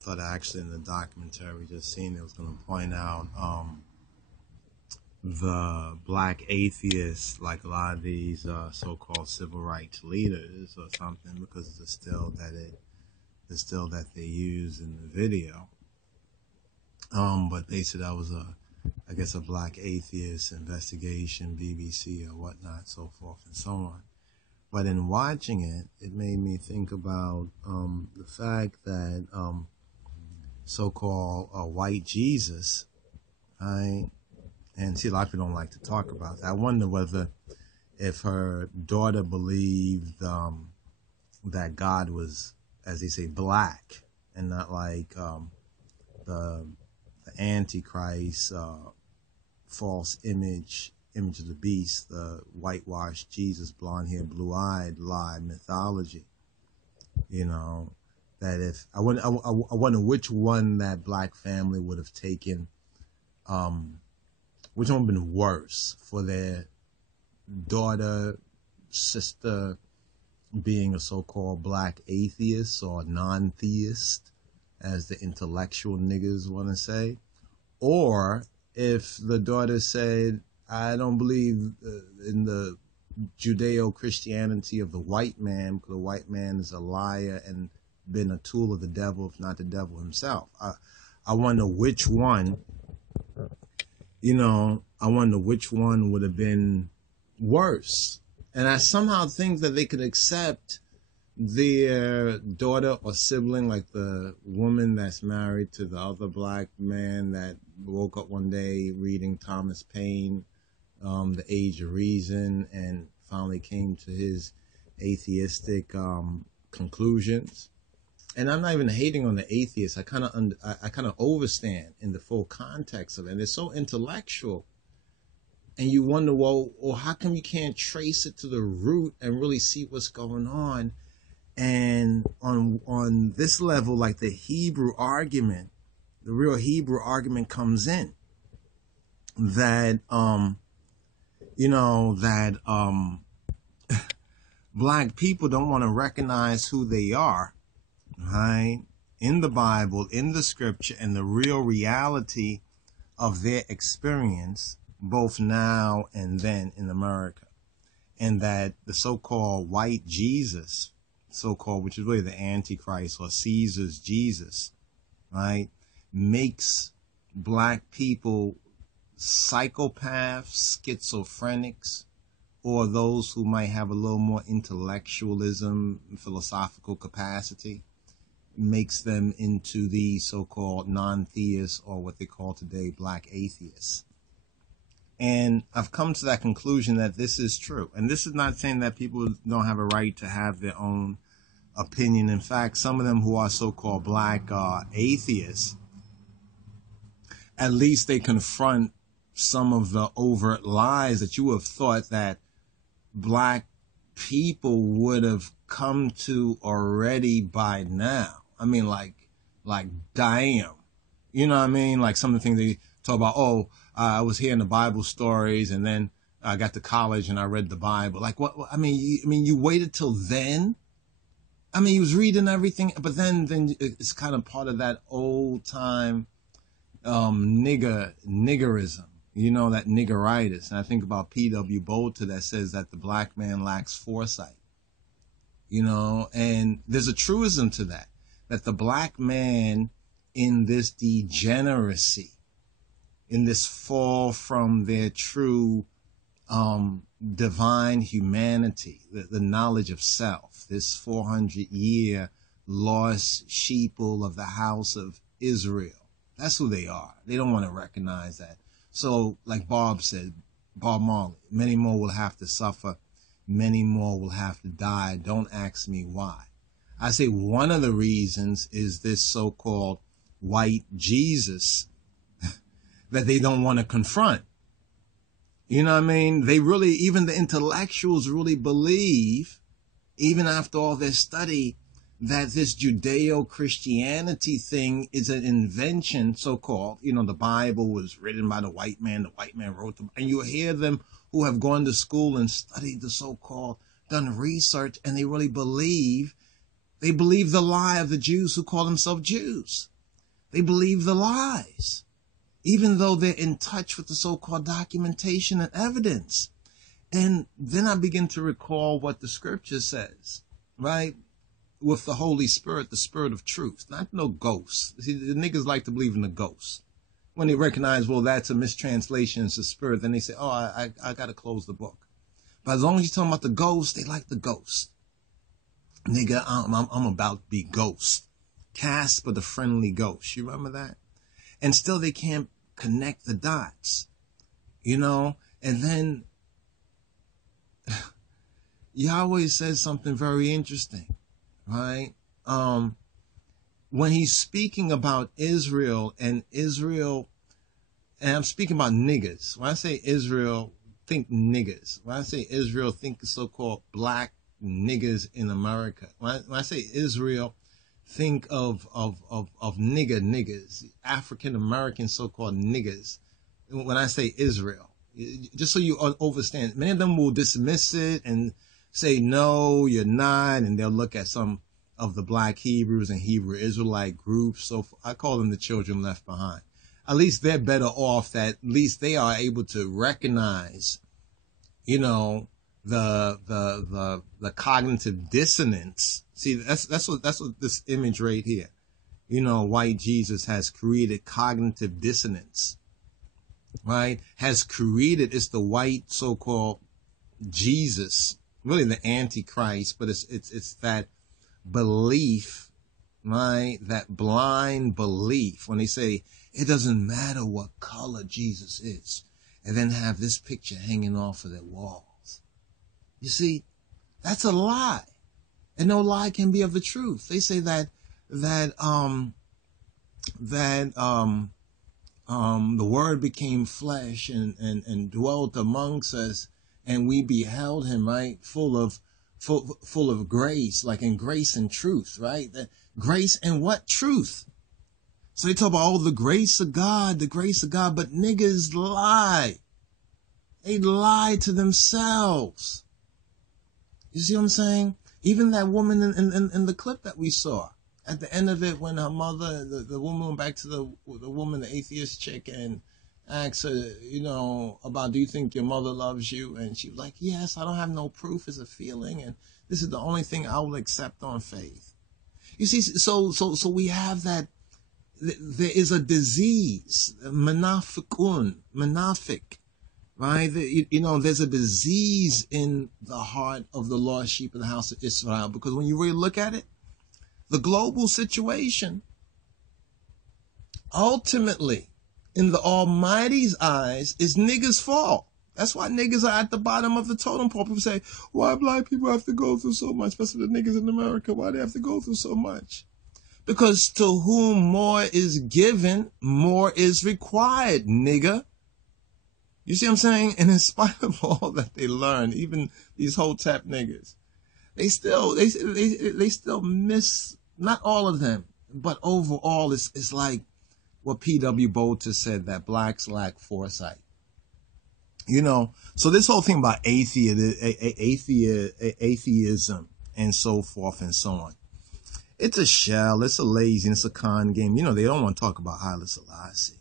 thought actually in the documentary we just seen it was going to point out the black atheists, like a lot of these so-called civil rights leaders or something, because of the still that they use in the video. But they said that was I guess a black atheist investigation, BBC or whatnot, so forth and so on. But in watching it, it made me think about the fact that so-called white Jesus, right? And see, a lot of people don't like to talk about that. I wonder whether if her daughter believed that God was, as they say, black and not like the Antichrist, false image of the beast, the whitewashed Jesus, blonde hair, blue-eyed lie mythology. You know, that if I wonder which one that black family would have taken, which one would have been worse for their daughter, sister being a so-called black atheist or non-theist, as the intellectual niggas want to say, or if the daughter said, I don't believe in the Judeo-Christianity of the white man, because the white man is a liar and been a tool of the devil, if not the devil himself. I wonder which one, I wonder which one would have been worse. And I somehow think that they could accept their daughter or sibling, like the woman that's married to the other black man that woke up one day reading Thomas Paine, The Age of Reason, and finally came to his atheistic conclusions. And I'm not even hating on the atheists. I kind of overstand in the full context of it. And it's so intellectual. And you wonder, well, how come you can't trace it to the root and really see what's going on? And on this level, like the Hebrew argument, the real Hebrew argument comes in that, black people don't want to recognize who they are, right? In the Bible, in the scripture, and the real reality of their experience, both now and then in America. And that the so-called white Jesus, so-called, which is really the Antichrist or Caesar's Jesus, right, makes black people psychopaths, schizophrenics, or those who might have a little more intellectualism, philosophical capacity, makes them into the so-called non-theists, or what they call today black atheists. And I've come to that conclusion that this is true. And this is not saying that people don't have a right to have their own opinion. In fact, some of them who are so-called black atheists, at least they confront some of the overt lies that you would have thought that black people would have come to already by now. I mean, like damn. You know what I mean? Like some of the things they talk about, I was hearing the Bible stories, and then I got to college and I read the Bible. Like what? I mean, you waited till then. I mean, he was reading everything, but then it's kind of part of that old time niggerism. That niggeritis. And I think about P.W. Bolter that says that the black man lacks foresight. And there's a truism to that the black man in this degeneracy, in this fall from their true divine humanity, the knowledge of self, this 400-year lost sheeple of the house of Israel. That's who they are. They don't want to recognize that. So, like Bob said, Bob Marley, many more will have to suffer, many more will have to die. Don't ask me why. I say one of the reasons is this so-called white Jesus that they don't want to confront. You know what I mean? They really, even the intellectuals really believe, even after all their study, that this Judeo-Christianity thing is an invention, so-called. The Bible was written by the white man wrote them. And you hear them who have gone to school and studied the so-called, done research, and they really believe They believe the lie of the Jews who call themselves Jews. They believe the lies, even though they're in touch with the so-called documentation and evidence. And then I begin to recall what the scripture says, right? With the Holy Spirit, the Spirit of truth, not no ghosts. See, the niggas like to believe in the ghost. When they recognize, well, that's a mistranslation, it's a spirit, then they say, oh, I got to close the book. But as long as you're talking about the ghost, they like the ghost. Nigga, I'm about to be ghost. Casper the friendly ghost. You remember that? And still they can't connect the dots, you know? And then Yahweh says something very interesting, right? When he's speaking about Israel, and I'm speaking about niggas. When I say Israel, think niggas. When I say Israel, think so-called black niggas in America. When I say Israel, think of niggas, African American so-called niggas. When I say Israel, just so you understand, many of them will dismiss it and say, no, you're not, and they'll look at some of the black Hebrews and Hebrew Israelite groups. So I call them the children left behind. At least they're better off that at least they are able to recognize, you know, the cognitive dissonance. See, that's what this image right here, you know, white Jesus has created cognitive dissonance, right? Has created, it's the white so-called Jesus, really the Antichrist, but it's that belief, right? That blind belief when they say it doesn't matter what color Jesus is, and then have this picture hanging off of their walls. You see, that's a lie, and no lie can be of the truth. They say that the Word became flesh and dwelt amongst us, and we beheld him, right, full of grace, like in grace and truth, right? The grace and what? Truth. So they talk about, oh, the grace of God, but niggas lie. They lie to themselves. You see what I'm saying? Even that woman in the clip that we saw, at the end of it, when her mother, the woman went back to the woman, the atheist chick, and asked her, you know, about, do you think your mother loves you? And she was like, yes, I don't have no proof, it's a feeling, and this is the only thing I will accept on faith. You see, so we have that. There is a disease, manafic, right? You know, there's a disease in the heart of the lost sheep of the house of Israel, because when you really look at it, the global situation, ultimately, in the Almighty's eyes, is niggas' fault. That's why niggas are at the bottom of the totem pole. People say, why black people have to go through so much, especially the niggas in America, why they have to go through so much? Because to whom more is given, more is required, nigga. You see what I'm saying? And in spite of all that they learn, even these Hotep niggas, they still miss, not all of them, but overall it's like what P.W. Bolter said, that blacks lack foresight. You know, so this whole thing about atheism and so forth and so on, it's a shell, it's a lazy, it's a con game. You know, they don't want to talk about Haile Selassie.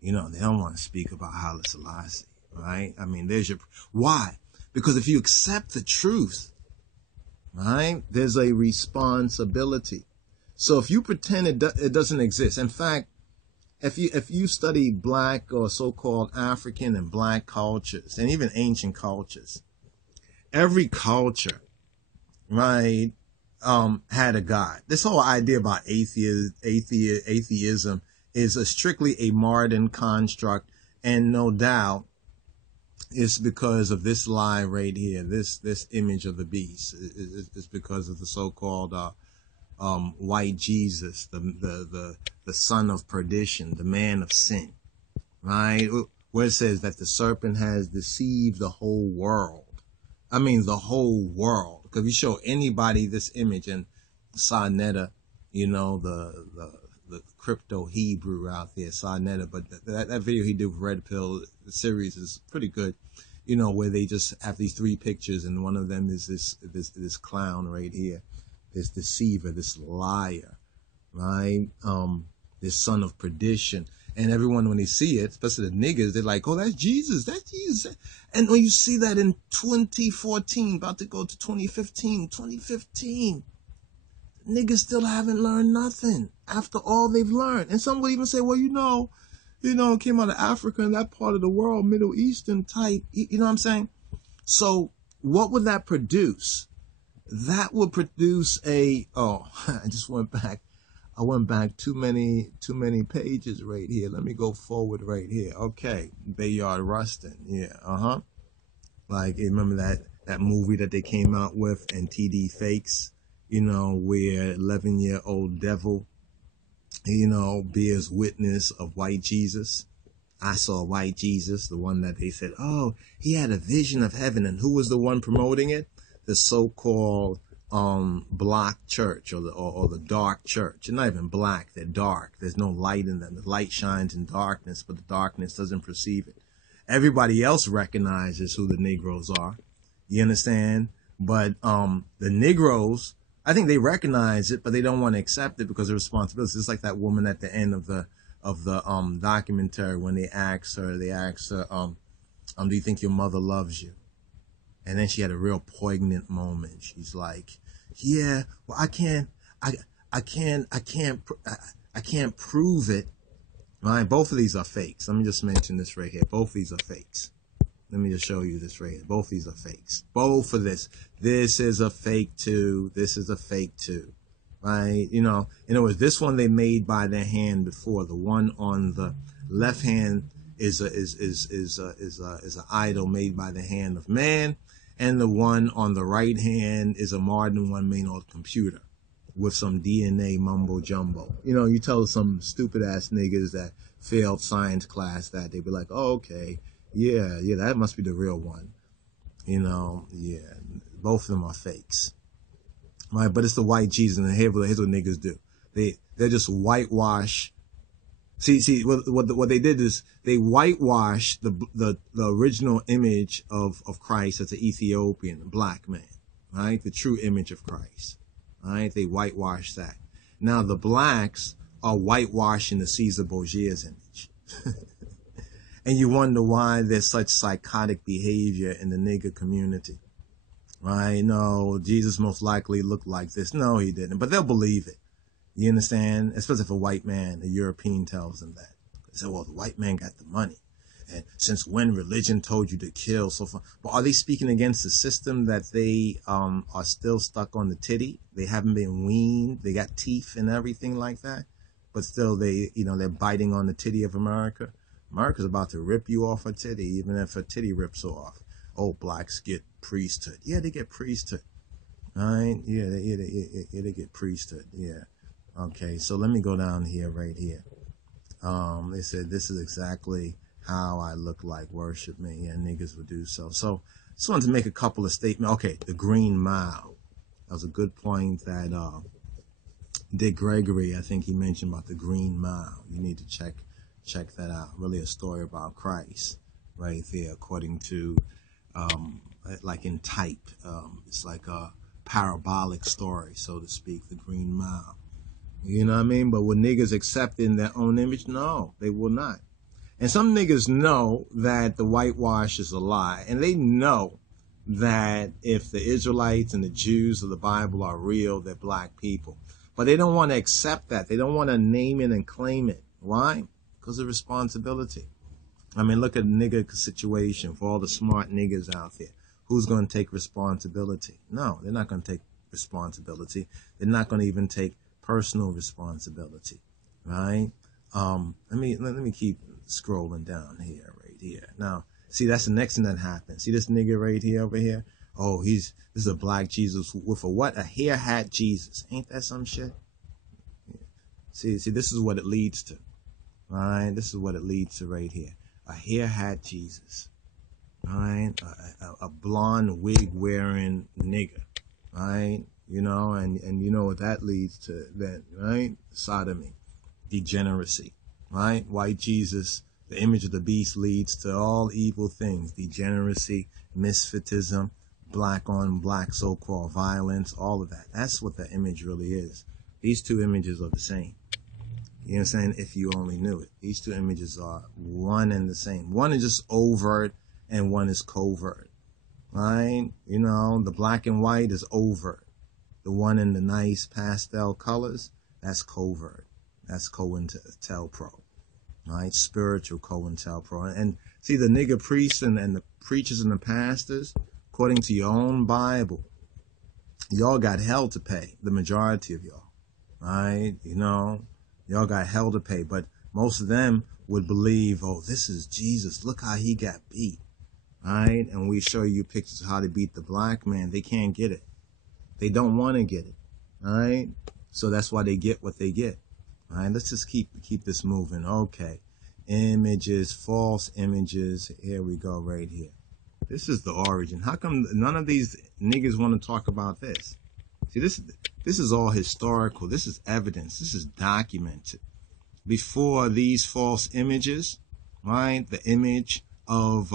You know, they don't want to speak about Haile Selassie, right? I mean, why? Because if you accept the truth, right, there's a responsibility. So if you pretend it doesn't exist, in fact, if you study black or so-called African and black cultures, and even ancient cultures, every culture, right, had a God. This whole idea about atheism is strictly a modern construct, and no doubt it's because of this lie right here, this image of the beast. It's because of the so-called white Jesus, the son of perdition, the man of sin, right? Where it says that the serpent has deceived the whole world. I mean, the whole world. Because if you show anybody this image, and Sarnetta, you know, the crypto Hebrew out there, Sarnetta, but that video he did with Red Pill, the series is pretty good, you know, where they just have these three pictures, and one of them is this clown right here, this deceiver, this liar, right? This son of perdition. And everyone, when they see it, especially the niggas, they're like, oh, that's Jesus, that's Jesus. And when you see that in 2014, about to go to 2015, niggas still haven't learned nothing after all they've learned. And some would even say, well, it came out of Africa and that part of the world, Middle Eastern type, you know what I'm saying? So what would that produce? That would produce I went back too many pages right here. Let me go forward right here. Okay. Bayard Rustin. Yeah. Like, remember that movie that they came out with, and TD Fakes, where 11-year-old devil, bears witness of white Jesus. I saw white Jesus, the one that they said, oh, he had a vision of heaven. And who was the one promoting it? The so-called black church, or the dark church. They're not even black, they're dark. There's no light in them. The light shines in darkness, but the darkness doesn't perceive it. Everybody else recognizes who the Negroes are. You understand? But the Negroes, I think they recognize it, but they don't want to accept it because of responsibility. It's like that woman at the end of the documentary when they asked her, do you think your mother loves you? And then she had a real poignant moment. She's like, yeah, well, I can't prove it. Right? Both of these are fakes. Let me just mention this right here. Both of these are fakes. Let me just show you this right here. Both of these are fakes. Both of this. This is a fake too. This is a fake too. Right? In other words, this one they made by their hand before. The one on the left hand is an idol made by the hand of man. And the one on the right hand is a modern one made on a computer with some DNA mumbo jumbo. You tell some stupid ass niggas that failed science class that, they'd be like, oh, okay, yeah, that must be the real one. Yeah, both of them are fakes. Right, but it's the white Jesus, and here's what niggas do. They're just whitewash. See, what they did is they whitewashed the original image of Christ as an Ethiopian black man, right? The true image of Christ, right? They whitewashed that. Now the blacks are whitewashing the Caesar Borgia's image. And you wonder why there's such psychotic behavior in the nigger community, right? No, Jesus most likely looked like this. No, he didn't, but they'll believe it. You understand? Especially if a white man, a European, tells them that. They say, well, the white man got the money. And since when religion told you to kill so far? But are they speaking against the system that they are still stuck on the titty? They haven't been weaned. They got teeth and everything like that. But still they're biting on the titty of America. America's about to rip you off a titty, even if a titty rips off. Oh, blacks get priesthood. Yeah, they get priesthood. All right? Yeah, they get priesthood. Yeah. Okay, so let me go down here, right here. They said, this is exactly how I look like, worship me, and niggas would do so. So, just wanted to make a couple of statements. Okay, the Green Mile. That was a good point that Dick Gregory, I think he mentioned about the Green Mile. You need to check that out. Really a story about Christ right there, according to, like in type. It's like a parabolic story, so to speak, the Green Mile. You know what I mean? But will niggas accept in their own image? No, they will not. And some niggas know that the whitewash is a lie. And they know that if the Israelites and the Jews of the Bible are real, they're black people. But they don't want to accept that. They don't want to name it and claim it. Why? Because of responsibility. I mean, look at the nigga situation for all the smart niggas out there. Who's going to take responsibility? No, they're not going to take responsibility. They're not going to even take personal responsibility, right? Let me keep scrolling down here, right here. Now, see, that's the next thing that happens. See this nigga right here, over here? Oh, this is a black Jesus with a what? A hair hat Jesus. Ain't that some shit? Yeah. See, this is what it leads to, right? This is what it leads to right here. A hair hat Jesus, right? A blonde wig wearing nigga, right? And you know what that leads to then, right? Sodomy, degeneracy, right? White Jesus, the image of the beast, leads to all evil things: degeneracy, misfitism, black on black so-called violence, all of that. That's what the image really is. These two images are the same. You know what I'm saying? If you only knew it. These two images are one and the same. One is just overt and one is covert. Right? You know, the black and white is overt. The one in the nice pastel colors, that's covert. That's COINTELPRO. Right? Spiritual COINTELPRO. And see, the nigger priests and the preachers and the pastors, according to your own Bible, y'all got hell to pay. The majority of y'all. Right? You know, y'all got hell to pay. But most of them would believe, oh, this is Jesus. Look how he got beat. Right? And we show you pictures of how to beat the black man. They can't get it. They don't want to get it. Right? So that's why they get what they get. All right, let's just keep this moving. Okay. Images, false images. Here we go right here. This is the origin. How come none of these niggas want to talk about this? See, this is all historical. This is evidence. This is documented. Before these false images, right, the image of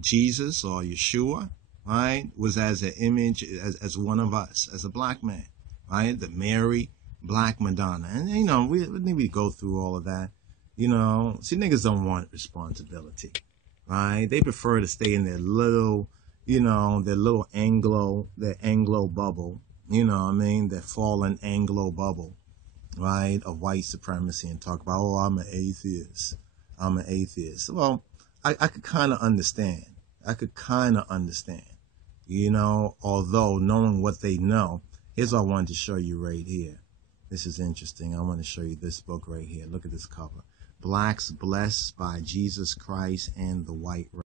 Jesus or Yeshua, right, was as an image, as one of us, as a black man, right, the Mary, Black Madonna. And, you know, we need to go through all of that. You know, see, niggas don't want responsibility, right? They prefer to stay in their little, you know, their Anglo bubble, you know what I mean? Their fallen Anglo bubble, right, of white supremacy and talk about, oh, I'm an atheist. I'm an atheist. Well, I could kind of understand. You know, although knowing what they know, here's what I wanted to show you right here. This is interesting. I want to show you this book right here. Look at this cover. Blacks Blessed by Jesus Christ and the White Race.